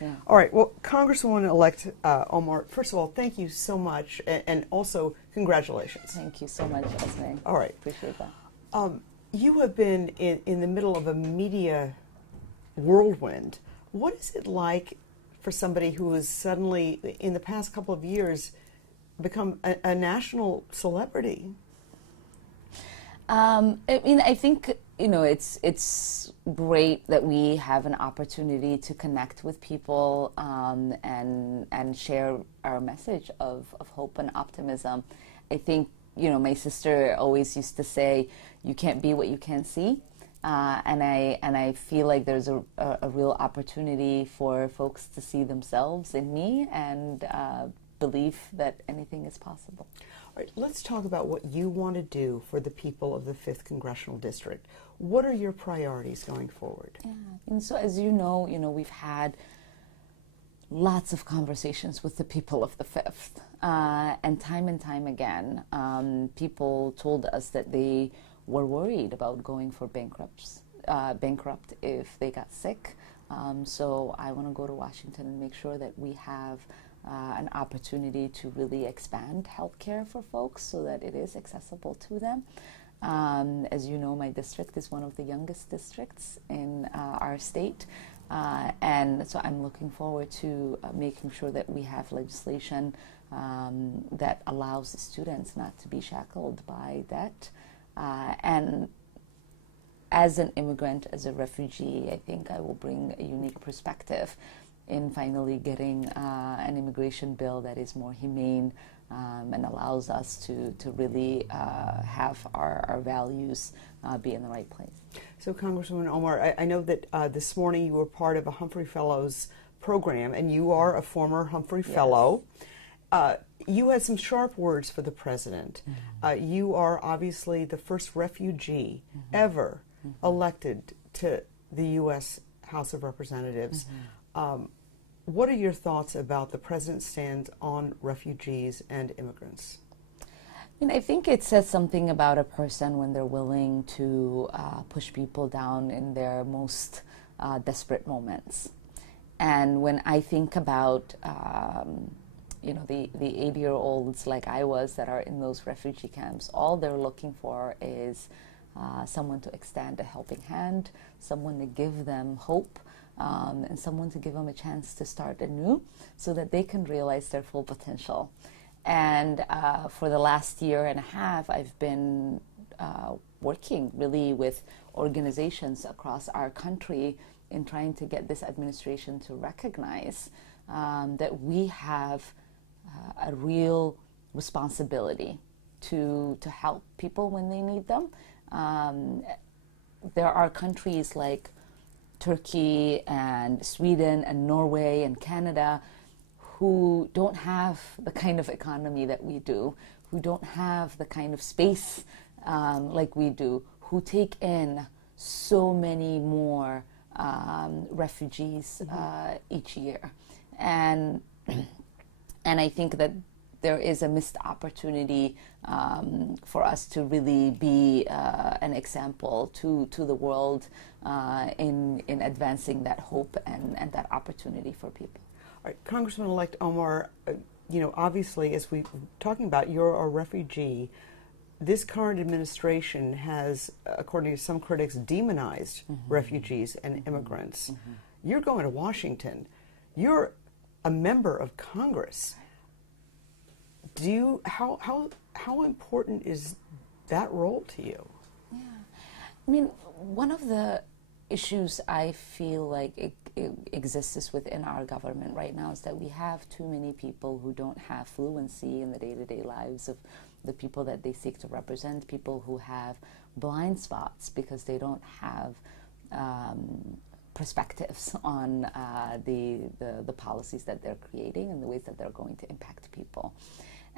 Yeah. All right. Well, Congresswoman-elect Omar, first of all, thank you so much, and also congratulations. Thank you so much, Esme. All right. Appreciate that. You have been in the middle of a media whirlwind. What is it like for somebody who has suddenly, in the past couple of years, become a national celebrity? I mean, I think, you know, it's great that we have an opportunity to connect with people and share our message of hope and optimism. I think, you know, my sister always used to say, you can't be what you can't see. And I feel like there's a real opportunity for folks to see themselves in me and believe that anything is possible. All right, let's talk about what you want to do for the people of the 5th Congressional District. What are your priorities going forward? Yeah, and so as you know, we've had lots of conversations with the people of the 5th. And time again, people told us that they were worried about going for bankrupt if they got sick. So I want to go to Washington and make sure that we have an opportunity to really expand healthcare for folks so that it is accessible to them. As you know, my district is one of the youngest districts in our state. And so I'm looking forward to making sure that we have legislation that allows the students not to be shackled by debt. And as an immigrant, as a refugee, I think I will bring a unique perspective in finally getting an immigration bill that is more humane and allows us to really have our values be in the right place. So, Congresswoman Omar, I know that this morning you were part of a Humphrey Fellows program, and you are a former Humphrey Fellow. You had some sharp words for the president. You are obviously the first refugee ever elected to the U.S. House of Representatives. What are your thoughts about the president's stand on refugees and immigrants? I think it says something about a person when they're willing to push people down in their most desperate moments. And when I think about the 80-year-olds like I was that are in those refugee camps, all they're looking for is someone to extend a helping hand, someone to give them hope, and someone to give them a chance to start anew so that they can realize their full potential. And for the last year and a half, I've been working really with organizations across our country in trying to get this administration to recognize that we have a real responsibility to help people when they need them. There are countries like Turkey and Sweden and Norway and Canada who don't have the kind of economy that we do, who don't have the kind of space like we do, who take in so many more refugees each year. And I think that there is a missed opportunity for us to really be an example to the world in advancing that hope and that opportunity for people. All right, Congressman-elect Omar, obviously, as we're talking about, you're a refugee. This current administration has, according to some critics, demonized refugees and immigrants. You're going to Washington. You're a member of Congress. How important is that role to you? Yeah, I mean, one of the issues I feel like it exists within our government right now is that we have too many people who don't have fluency in the day-to-day lives of the people that they seek to represent, people who have blind spots because they don't have perspectives on the policies that they're creating and the ways that they're going to impact people.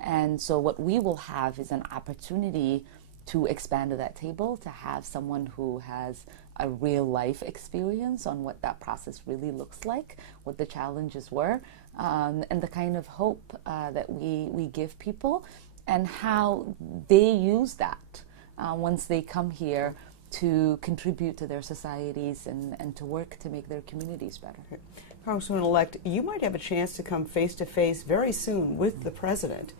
And so what we will have is an opportunity to expand to that table, to have someone who has a real life experience on what that process really looks like, what the challenges were, and the kind of hope that we give people, and how they use that once they come here to contribute to their societies and to work to make their communities better. Congresswoman-elect, you might have a chance to come face-to-face very soon with the president.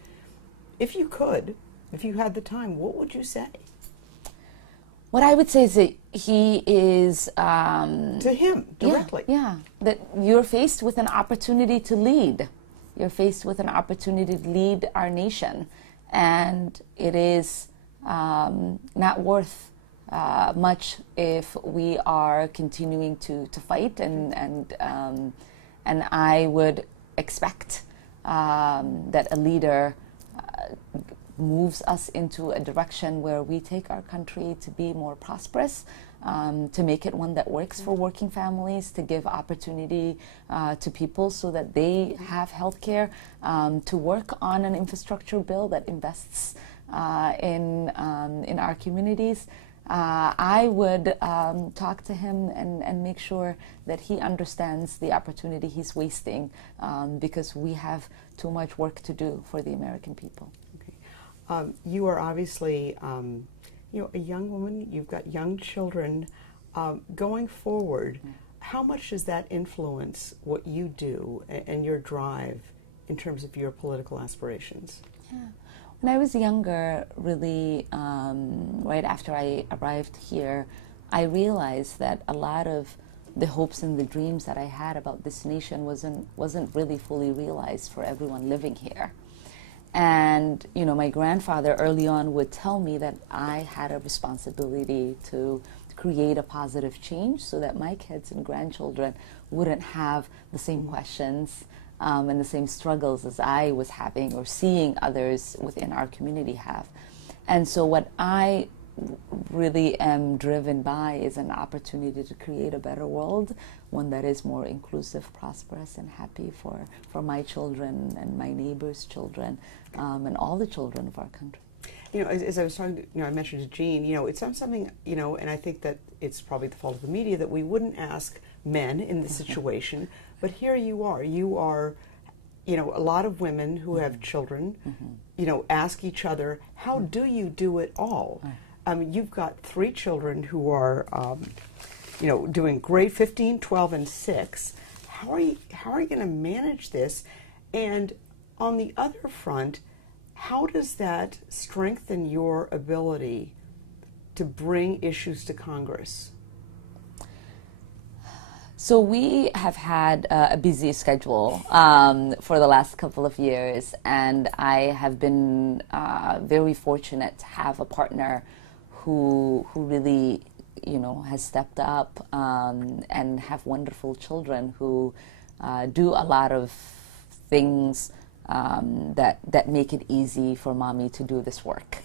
If you could, if you had the time, what would you say? What I would say is that he is... to him, directly. Yeah, that you're faced with an opportunity to lead. You're faced with an opportunity to lead our nation. And it is not worth much if we are continuing to fight. And I would expect that a leader moves us into a direction where we take our country to be more prosperous, to make it one that works for working families, to give opportunity to people so that they have health care, to work on an infrastructure bill that invests in our communities. I would talk to him and make sure that he understands the opportunity he's wasting, because we have too much work to do for the American people. You are obviously, a young woman. You've got young children. Going forward, how much does that influence what you do and your drive in terms of your political aspirations? Yeah. When I was younger, really, right after I arrived here, I realized that a lot of the hopes and the dreams that I had about this nation wasn't really fully realized for everyone living here. And, my grandfather early on would tell me that I had a responsibility to create a positive change so that my kids and grandchildren wouldn't have the same questions and the same struggles as I was having or seeing others within our community have. And so what I really am driven by is an opportunity to create a better world, one that is more inclusive, prosperous, and happy for my children and my neighbors' children, and all the children of our country. As I was talking, I mentioned to Jean, it's not something, and I think that it's probably the fault of the media that we wouldn't ask men in this situation, but here you are. You are, a lot of women who have children, ask each other, how do you do it all? You've got 3 children who are, doing grade 15, 12, and 6. How are you going to manage this? And on the other front, how does that strengthen your ability to bring issues to Congress? So we have had a busy schedule for the last couple of years, and I have been very fortunate to have a partner who really, has stepped up and have wonderful children who do a lot of things that make it easy for mommy to do this work.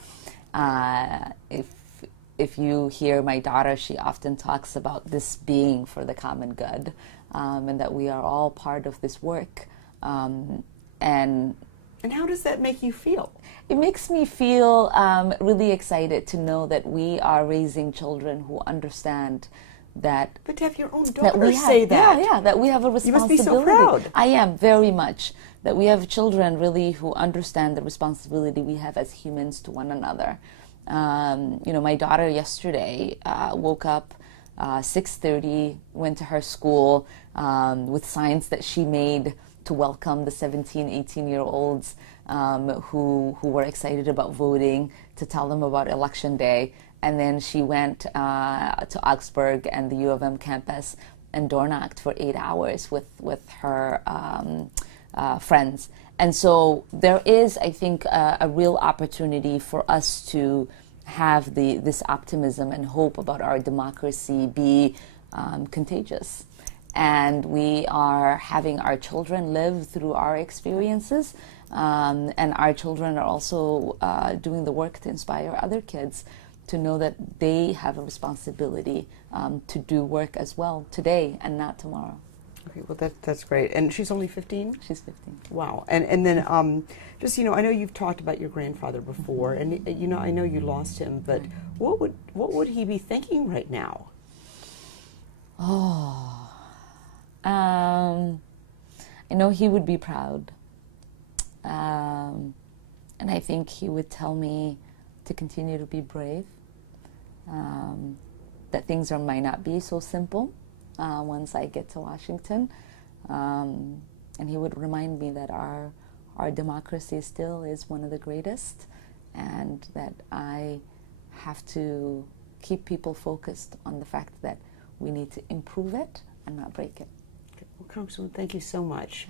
If you hear my daughter, she often talks about this being for the common good, and that we are all part of this work. And how does that make you feel? It makes me feel really excited to know that we are raising children who understand that. But to have your own daughter say that. Yeah, that we have a responsibility. You must be so proud. I am, very much. That we have children really who understand the responsibility we have as humans to one another. My daughter yesterday woke up 6:30, went to her school with signs that she made to welcome the 17, 18-year-olds who were excited about voting, to tell them about Election Day. And then she went to Augsburg and the U of M campus and door knocked for 8 hours with her friends. And so there is, I think, a real opportunity for us to have this optimism and hope about our democracy be contagious. And we are having our children live through our experiences, and our children are also doing the work to inspire other kids to know that they have a responsibility to do work as well today and not tomorrow. Okay, well that's great. And she's only 15? She's 15. Wow. And then just, I know you've talked about your grandfather before, and I know you lost him, but what would he be thinking right now? Oh, I know he would be proud. And I think he would tell me to continue to be brave, that things might not be so simple once I get to Washington, And he would remind me that our democracy still is one of the greatest, and that I have to keep people focused on the fact that we need to improve it and not break it. Well, Congresswoman, thank you so much.